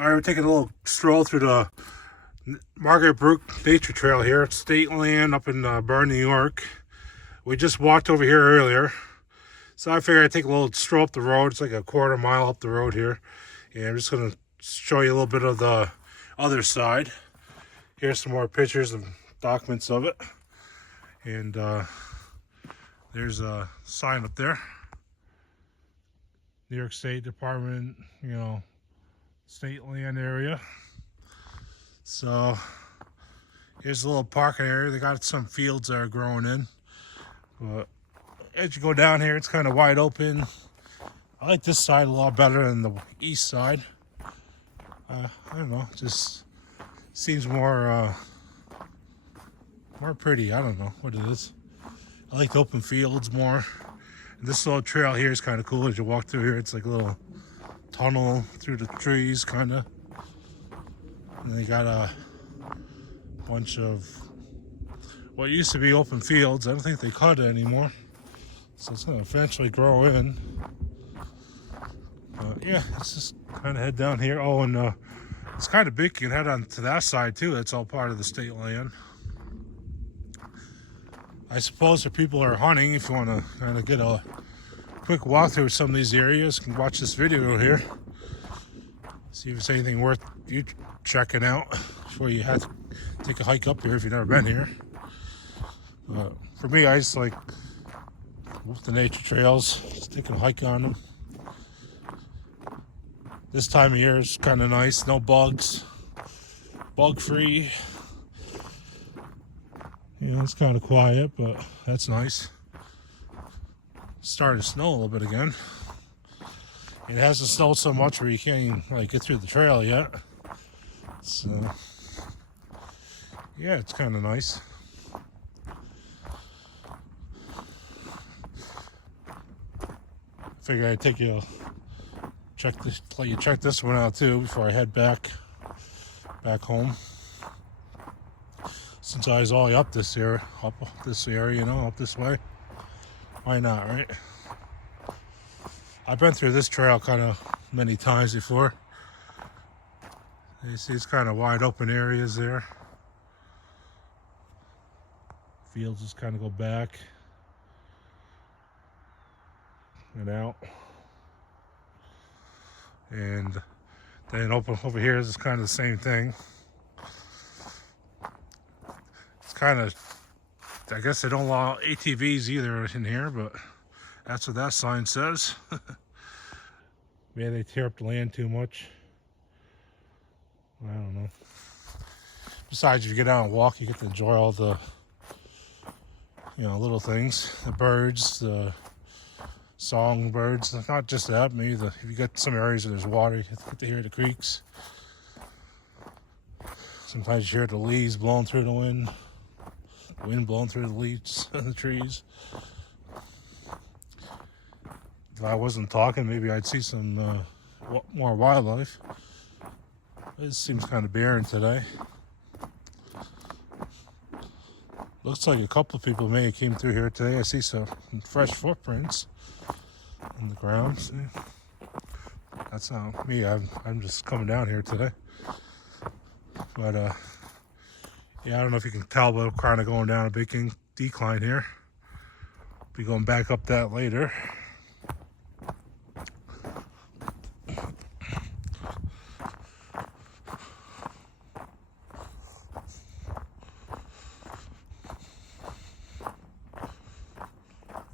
All right, we're taking a little stroll through the Margaret Burke Nature Trail here. It's state land up in Bern, New York. We just walked over here earlier, so I figured I'd take a little stroll up the road. It's like a quarter mile up the road here, and I'm just going to show you a little bit of the other side. Here's some more pictures and documents of it, and there's a sign up there. New York State Department, state land area. So here's a little parking area. They got some fields that are growing in, but as you go down here, it's kind of wide open. I like this side a lot better than the east side. I don't know, it just seems more pretty. I don't know what it is. I like the open fields more. And this little trail here is kind of cool. As you walk through here, it's like a little tunnel through the trees, kind of. And they got a bunch of what used to be open fields. I don't think they cut it anymore, so it's going to eventually grow in. Yeah, let's just kind of head down here. Oh, and it's kind of big. You can head on to that side too. That's all part of the state land. I suppose if people are hunting, if you want to kind of get a quick walkthrough of some of these areas, you can watch this video here. See if it's anything worth you checking out before you have to take a hike up here if you've never been here. For me, I just like the nature trails, just taking a hike on them. This time of year is kind of nice, no bugs, bug-free. It's kind of quiet, but that's nice. It's starting to snow a little bit again. It hasn't snowed so much where you can't even get through the trail yet. So, yeah, it's kind of nice. Figured I'd take you let you check this one out too before I head back home. Since I was all up this area, up this way. Why not, right? I've been through this trail kind of many times before. You see it's kind of wide open areas there. Fields just kind of go back and out. And then over here is kind of the same thing. Kind of, I guess they don't allow ATVs either in here, but that's what that sign says. Maybe they tear up the land too much. I don't know. Besides, if you get out and walk, you get to enjoy all the, little things, the birds, the songbirds. Not just that, maybe if you get some areas where there's water, you get to hear the creeks. Sometimes you hear the leaves blowing through the wind. Wind blowing through the leaves of the trees. If I wasn't talking, maybe I'd see some more wildlife. It seems kind of barren today. Looks like a couple of people may have came through here today. I see some fresh footprints on the ground. See? That's not me. I'm just coming down here today. But yeah, I don't know if you can tell, but I'm kind of going down a big decline here. Be going back up that later.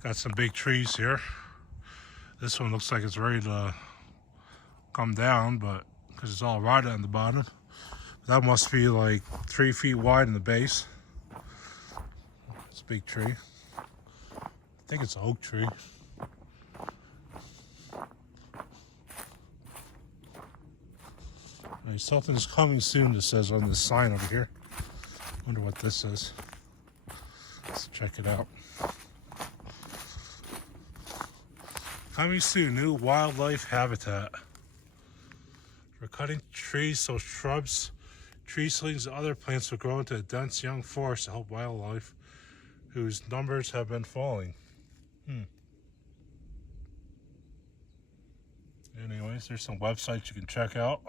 Got some big trees here. This one looks like it's ready to come down, but because it's all rotted on the bottom. That must be like 3 feet wide in the base. It's a big tree. I think it's an oak tree. Right, something's coming soon, it says on this sign over here. Wonder what this is. Let's check it out. Coming soon, new wildlife habitat. We're cutting trees so shrubs, tree slings, and other plants will grow into a dense young forest to help wildlife whose numbers have been falling. Anyways, there's some websites you can check out.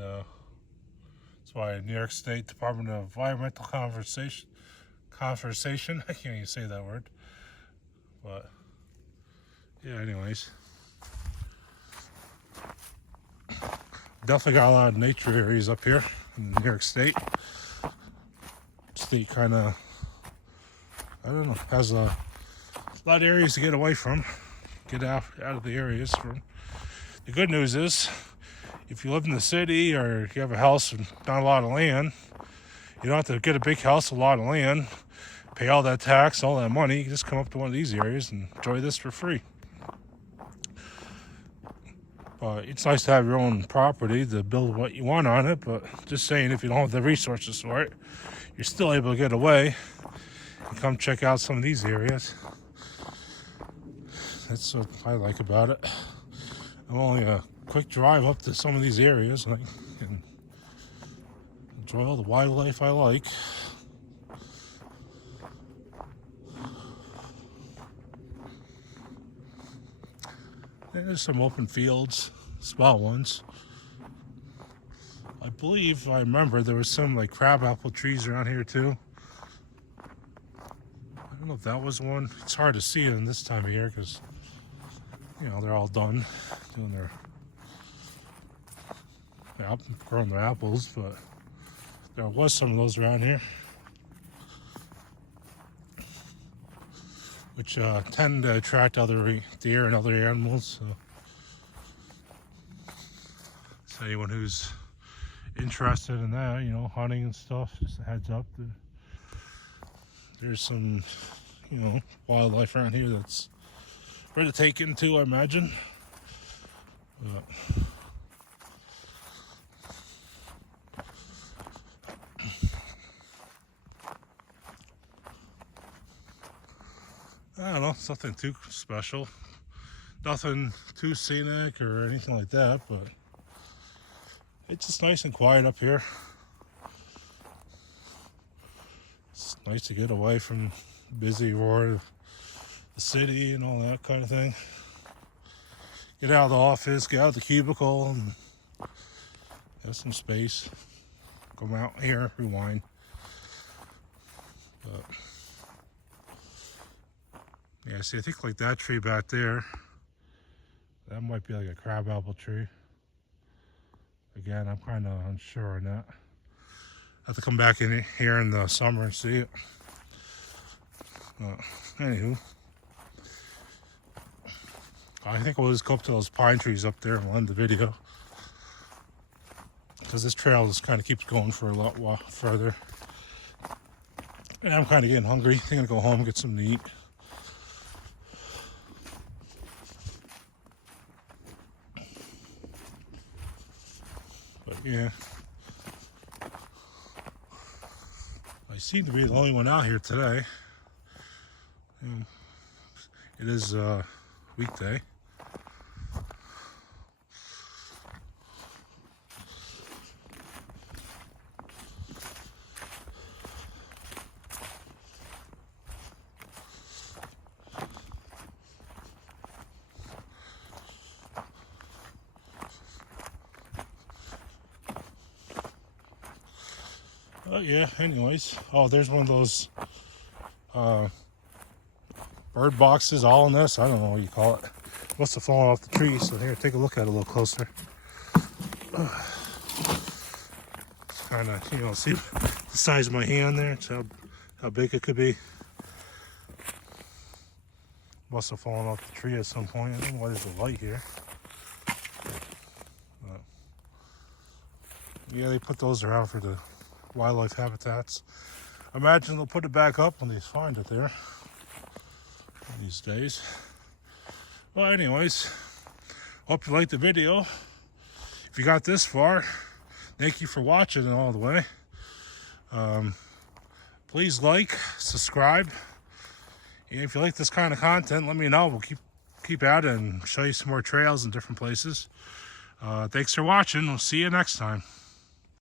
that's why New York State Department of Environmental Conservation, I can't even say that word, but yeah, anyways. Definitely got a lot of nature areas up here in New York State. State kind of, I don't know, has a lot of areas to get away from, get out of the areas from. The good news is, if you live in the city or you have a house and not a lot of land, you don't have to get a big house, a lot of land, pay all that tax, all that money. You can just come up to one of these areas and enjoy this for free. But it's nice to have your own property to build what you want on it, but just saying, if you don't have the resources for it, you're still able to get away and come check out some of these areas. That's what I like about it. I'm only a quick drive up to some of these areas, and I can enjoy all the wildlife I like. There's some open fields, small ones. I believe, I remember, there was some like crabapple trees around here too. I don't know if that was one. It's hard to see in this time of year because, you know, they're all done doing their growing their apples, but there was some of those around here, which tend to attract other deer and other animals. So anyone who's interested in that, you know, hunting and stuff, just a heads up. There's some, you know, wildlife around here that's ready to take into, I imagine. But I don't know, something too special, nothing too scenic or anything like that, but it's just nice and quiet up here. It's nice to get away from busy roar of the city and all that kind of thing. Get out of the office, get out of the cubicle, and have some space. Come out here, rewind. But yeah, see, I think like that tree back there, that might be like a crabapple tree. Again, I'm kind of unsure on that. I have to come back in here in the summer and see it. Anywho, I think we'll just go up to those pine trees up there and we'll end the video, because this trail just kind of keeps going for a lot while further. And I'm kind of getting hungry. I think I'm gonna go home and get something to eat. But yeah, I seem to be the only one out here today. It is a weekday. Yeah, anyways. Oh, there's one of those bird boxes, all in this. I don't know what you call it. Must have fallen off the tree. So here, take a look at it a little closer. It's kind of, you know, see the size of my hand there. It's how big it could be. Must have fallen off the tree at some point. I don't know why there's a light here. But yeah, they put those around for the wildlife habitats. I imagine they'll put it back up when they find it there these days. Well, anyways, hope you liked the video. If you got this far, thank you for watching it all the way. Please like, subscribe, and if you like this kind of content, let me know. We'll keep at it and show you some more trails in different places. Thanks for watching. We'll see you next time.